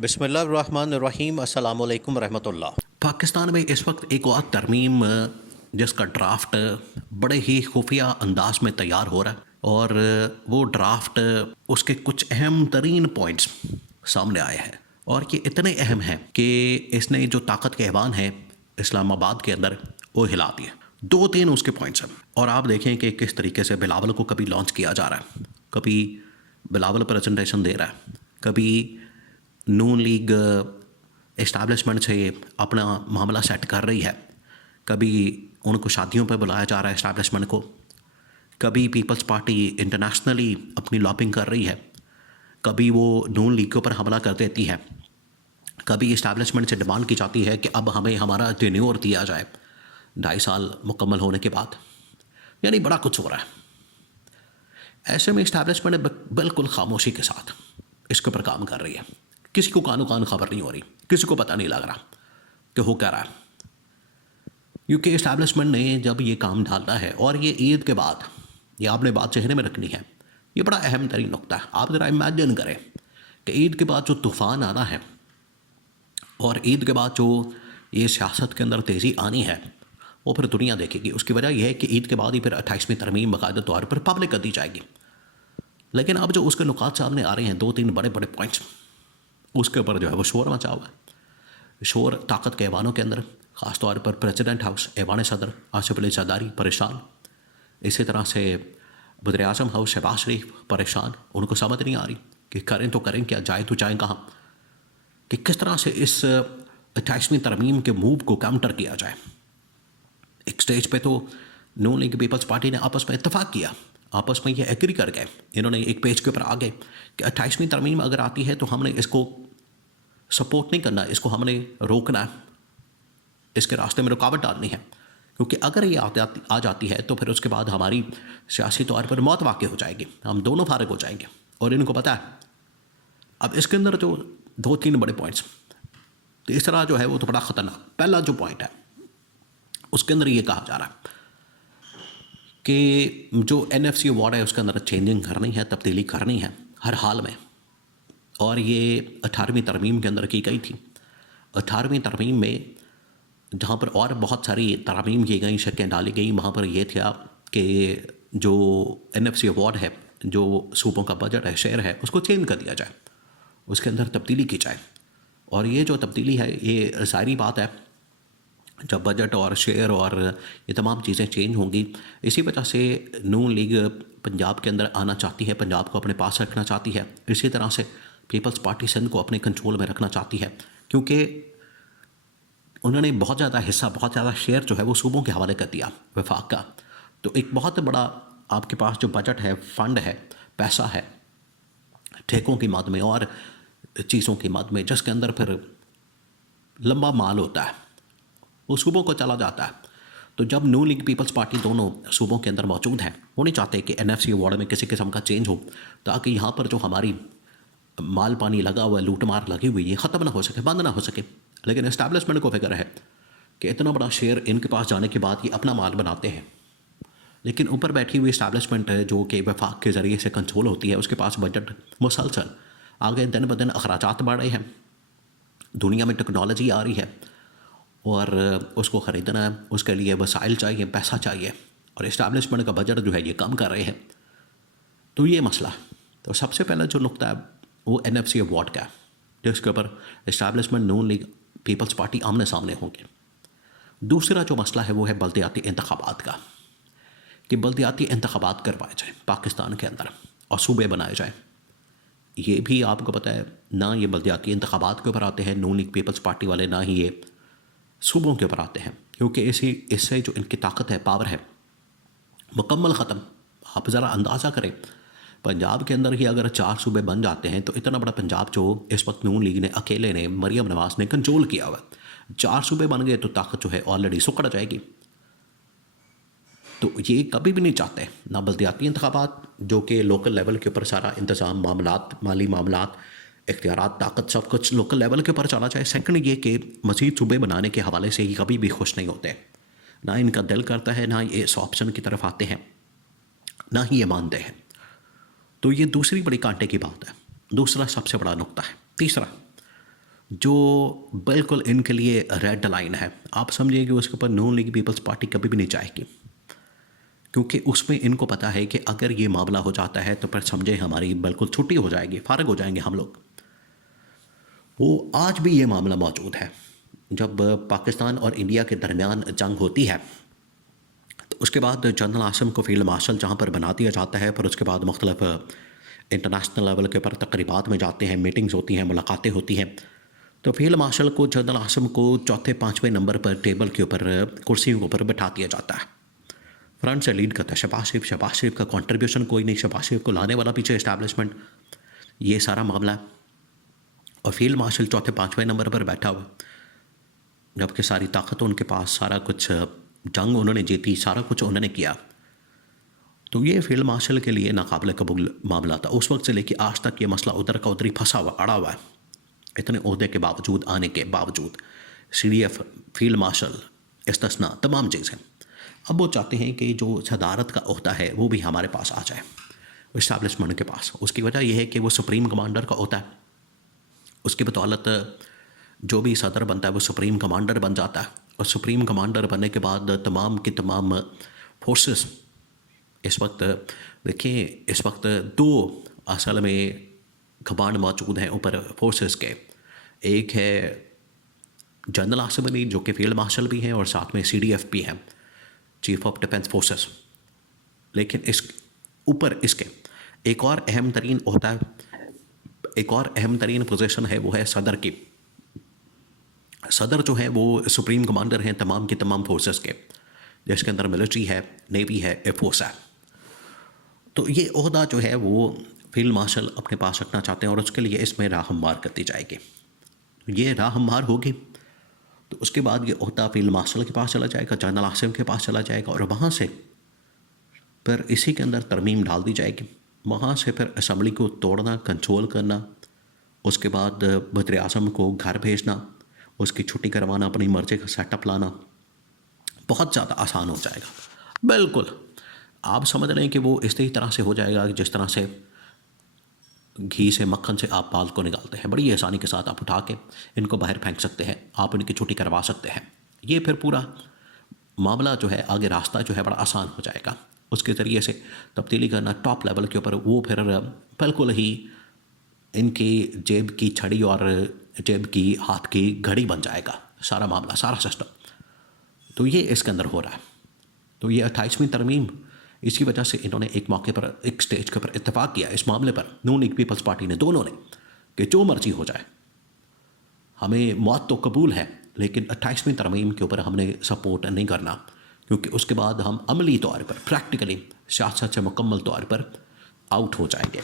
बिस्मिल्लाहिर्रहमानिर्रहीम अस्सलामु अलैकुम रहमतुल्लाह। पाकिस्तान में इस वक्त एक और तरमीम जिसका ड्राफ्ट बड़े ही खुफिया अंदाज में तैयार हो रहा है और वो ड्राफ्ट उसके कुछ अहम तरीन पॉइंट्स सामने आए हैं और ये इतने अहम हैं कि इसने जो ताकत के ऐवान है इस्लामाबाद के अंदर वो हिला दिए। दो तीन उसके पॉइंट्स हैं और आप देखें कि किस तरीके से बिलावल को कभी लॉन्च किया जा रहा है, कभी बिलावल प्रेजेंटेशन दे रहा है, कभी नून लीग इस्टेब्लिशमेंट से अपना मामला सेट कर रही है, कभी उनको शादियों पर बुलाया जा रहा है इस्टेब्लिशमेंट को, कभी पीपल्स पार्टी इंटरनेशनली अपनी लॉबिंग कर रही है, कभी वो नून लीग के ऊपर हमला कर देती है, कभी इस्टेब्लिशमेंट से डिमांड की जाती है कि अब हमें हमारा टेन्योर दिया जाए 2.5 साल मुकम्मल होने के बाद। यानी बड़ा कुछ हो रहा है। ऐसे में इस्टेब्लिशमेंट बिल्कुल खामोशी के साथ इसके ऊपर काम कर रही है। किसी को कानो कान खबर नहीं हो रही, किसी को पता नहीं लग रहा कि हो क्या रहा है, क्योंकि इस्टेब्लिशमेंट ने जब ये काम डाला है और ये ईद के बाद, ये आपने बात चेहरे में रखनी है, ये बड़ा अहम तरीन नुक्ता है। आप ज़रा इमेजिन करें कि ईद के बाद जो तूफ़ान आना है और ईद के बाद जो ये सियासत के अंदर तेज़ी आनी है वो फिर दुनिया देखेगी। उसकी वजह यह है कि ईद के बाद ही फिर 28वीं तरमीम बाकायदा तौर पर पब्लिक कर दी जाएगी। लेकिन अब जो उसके नुकात सामने आ रहे हैं, 2-3 बड़े बड़े पॉइंट्स, उसके ऊपर जो है वो शोर मचा हुआ है। शोर ताकत के ऐवानों के अंदर, ख़ास तौर पर प्रेसिडेंट हाउस, ऐवान सदर आसिफ अली ज़रदारी परेशान, इसी तरह से वज़ीर आज़म हाउस शहबाज शरीफ परेशान। उनको समझ नहीं आ रही कि करें तो करें क्या, जाए तो जाएँ कहाँ, कि किस तरह से इस 28वीं तरमीम के मूव को काउंटर किया जाए। एक स्टेज पे तो नून लीग पीपल्स पार्टी ने आपस में इत्तेफाक किया, आपस में ये एग्री कर गए, इन्होंने एक पेज के ऊपर आ गए कि 28वीं तरमीम अगर आती है तो हमने इसको सपोर्ट नहीं करना, इसको हमने रोकना है, इसके रास्ते में रुकावट डालनी है, क्योंकि अगर ये आ जाती है तो फिर उसके बाद हमारी सियासी तौर पर मौत वाक़ई हो जाएगी, हम दोनों फारिग हो जाएंगे। और इनको पता है। अब इसके अंदर जो 2-3 बड़े पॉइंट्स, तीसरा जो है वो तो बड़ा ख़तरनाक। पहला जो पॉइंट है उसके अंदर ये कहा जा रहा है कि जो NFC अवार्ड है उसके अंदर चेंजिंग करनी है, तब्दीली करनी है हर हाल में। और ये 18वीं तरमीम के अंदर की गई थी। 18वीं तरमीम में जहाँ पर और बहुत सारी तरमीम की गई, शर्तें डाली गई, वहाँ पर यह था कि जो NFC अवार्ड है, जो सूबों का बजट है, शेयर है, उसको चेंज कर दिया जाए, उसके अंदर तब्दीली की जाए। और ये जो तब्दीली है ये सारी बात है, जब बजट और शेयर और ये तमाम चीज़ें चेंज होंगी, इसी वजह से नून लीग पंजाब के अंदर आना चाहती है, पंजाब को अपने पास रखना चाहती है। इसी तरह से पीपल्स पार्टी सिंध को अपने कंट्रोल में रखना चाहती है, क्योंकि उन्होंने बहुत ज़्यादा हिस्सा, बहुत ज़्यादा शेयर जो है वो सूबों के हवाले कर दिया वफाक का। तो एक बहुत बड़ा आपके पास जो बजट है, फ़ंड है, पैसा है, ठेकों की मद में और चीज़ों की मद में, जिसके अंदर फिर लंबा माल होता है, वो सूबों को चला जाता है। तो जब नून लीग पीपल्स पार्टी दोनों सूबों के अंदर मौजूद हैं, वो नहीं चाहते कि NFC अवार्ड में किसी किस्म का चेंज हो, ताकि यहाँ पर जो हमारी माल पानी लगा हुआ है, लूट मार लगी हुई, ये ख़त्म ना हो सके, बंद ना हो सके। लेकिन इस्टेब्लिशमेंट को फिक्र है कि इतना बड़ा शेयर इनके पास जाने के बाद ये अपना माल बनाते हैं, लेकिन ऊपर बैठी हुई इस्टेब्लिशमेंट है जो कि वफाक के ज़रिए से कंट्रोल होती है, उसके पास बजट मुसलसल आगे दिन ब दिन अखराजात बढ़ रहे हैं, दुनिया में टेक्नोलॉजी आ रही है और उसको ख़रीदना है, उसके लिए वसाइल चाहिए, पैसा चाहिए, और इस्टेब्लिशमेंट का बजट जो है ये कम कर रहे हैं। तो ये मसला है। तो सबसे पहला जो नुकता है वो NFC अवार्ड का है, जिसके ऊपर इस्टेब्लिशमेंट, नून लीग, पीपल्स पार्टी आमने सामने होंगे। दूसरा जो मसला है वो है बल्दियाती इंतखाबात का, कि बल्दियाती इंतखाबात करवाए जाए पाकिस्तान के अंदर और सूबे बनाए जाए। ये भी आपको पता है ना, ये बल्दियाती इंतखाबात के ऊपर आते हैं नून लीग पीपल्स पार्टी वाले, ना ही ये सूबों के ऊपर आते हैं, क्योंकि इससे जो इनकी ताकत है, पावर है, मुकम्मल ख़त्म। आप ज़रा अंदाज़ा करें, पंजाब के अंदर ही अगर 4 सूबे बन जाते हैं तो इतना बड़ा पंजाब जो इस वक्त नून लीग ने अकेले ने, मरियम नवाज़ ने कंट्रोल किया हुआ, 4 सूबे बन गए तो ताकत जो है ऑलरेडी सुकड़ जाएगी। तो ये कभी भी नहीं चाहते, ना बल्दियाती इंतखाबात जो कि लोकल लेवल के ऊपर सारा इंतज़ाम, मामलात, माली मामलात, इख्तियारात, ताकत, सब कुछ लोकल लेवल के ऊपर चला जाए। सेकंड ये कि मज़ीद सूबे बनाने के हवाले से ये कभी भी खुश नहीं होते, ना इनका दिल करता है, ना ये इस ऑप्शन की तरफ आते हैं, ना ही ये मानते हैं। तो ये दूसरी बड़ी कांटे की बात है, दूसरा सबसे बड़ा नुक्ता है। तीसरा जो बिल्कुल इनके लिए रेड लाइन है। आप समझिए कि उसके ऊपर नून लीग पीपल्स पार्टी कभी भी नहीं जाएगी, क्योंकि उसमें इनको पता है कि अगर ये मामला हो जाता है तो फिर समझे हमारी बिल्कुल छुट्टी हो जाएगी, फारग हो जाएंगे हम लोग। वो आज भी ये मामला मौजूद है। जब पाकिस्तान और इंडिया के दरमियान जंग होती है तो उसके बाद जनरल आसिम को फील्ड मार्शल जहाँ पर बना दिया जाता है, फिर उसके बाद मुख्तलिफ इंटरनेशनल लेवल के ऊपर तकरीबात में जाते हैं, मीटिंग्स होती हैं, मुलाकातें होती हैं। तो फील्ड मार्शल को, जनरल आसिम को चौथे पाँचवें नंबर पर टेबल के ऊपर, कुर्सी के ऊपर बैठा दिया जाता है। फ्रंट से लीड करता है शहबाज शरीफ का कंट्रीब्यूशन कोई नहीं, शहबाज शरीफ को लाने वाला पीछे इस्टेब्लिशमेंट, ये सारा मामला है। और फील्ड मार्शल चौथे पाँचवें नंबर पर बैठा हुआ, जबकि सारी ताकत उनके पास, सारा कुछ जंग उन्होंने जीती, सारा कुछ उन्होंने किया। तो ये फील्ड मार्शल के लिए नाकाबिल कबूल मामला था। उस वक्त से लेकर आज तक ये मसला उधर का उधर ही फंसा हुआ, अड़ा हुआ है। इतने ओहदे के बावजूद, आने के बावजूद, CDF, फील्ड मार्शल इस्तिस्ना, तमाम चीज़ें। अब वो चाहते हैं कि जो सदारत का ओहदा है वो भी हमारे पास आ जाए, इस्टेब्लिशमेंट के पास। उसकी वजह यह है कि वो सुप्रीम कमांडर का होता है, उसकी बदौलत जो भी सदर बनता है वो सुप्रीम कमांडर बन जाता है। और सुप्रीम कमांडर बनने के बाद तमाम की तमाम फोर्सेस, इस वक्त देखिए, इस वक्त दो असल में कमांड मौजूद हैं ऊपर फोर्सेस के। एक है जनरल आसिम अली जो कि फील्ड मार्शल भी हैं, और साथ में CDF भी हैं, चीफ ऑफ डिफेंस फोर्सेस। लेकिन इस ऊपर इसके एक और अहम तरीन होता है, एक और अहम तरीन पोजीशन है, वो है सदर की। सदर जो है वो सुप्रीम कमांडर हैं तमाम की तमाम फोर्सेस के, जिसके अंदर मिलिट्री है, नेवी है, एयरफोर्स है। तो ये ओहदा जो है वो फील्ड मार्शल अपने पास रखना चाहते हैं, और उसके लिए इसमें राह हमवार करती जाएगी। ये राह हमवार होगी तो उसके बाद ये ओहदा फील्ड मार्शल के पास चला जाएगा, जनरल आसिम के पास चला जाएगा, और वहाँ से फिर इसी के अंदर तरमीम डाल दी जाएगी। वहाँ से फिर असम्बली को तोड़ना, कंट्रोल करना, उसके बाद वज़ीर आज़म को घर भेजना, उसकी छुट्टी करवाना, अपनी मर्जी का सेटअप लाना, बहुत ज़्यादा आसान हो जाएगा। बिल्कुल आप समझ रहे हैं कि वो इसी तरह से हो जाएगा जिस तरह से घी से, मक्खन से आप बाल को निकालते हैं। बड़ी आसानी के साथ आप उठा के इनको बाहर फेंक सकते हैं, आप इनकी छुट्टी करवा सकते हैं। ये फिर पूरा मामला जो है, आगे रास्ता जो है बड़ा आसान हो जाएगा। उसके ज़रिए से तब्दीली करना टॉप लेवल के ऊपर, वो फिर बिल्कुल ही इनकी जेब की छड़ी और जेब की हाथ की घड़ी बन जाएगा सारा मामला, सारा सिस्टम। तो ये इसके अंदर हो रहा है। तो ये 28वीं तरमीम, इसी वजह से इन्होंने एक मौके पर, एक स्टेज के ऊपर इत्तेफाक किया इस मामले पर, नून लीग पीपल्स पार्टी ने, दोनों ने, कि जो मर्जी हो जाए, हमें मौत तो कबूल है, लेकिन 28वीं तरमीम के ऊपर हमने सपोर्ट नहीं करना, क्योंकि उसके बाद हम अमली तौर पर, प्रैक्टिकली सियासत से मुकम्मल तौर पर आउट हो जाएंगे।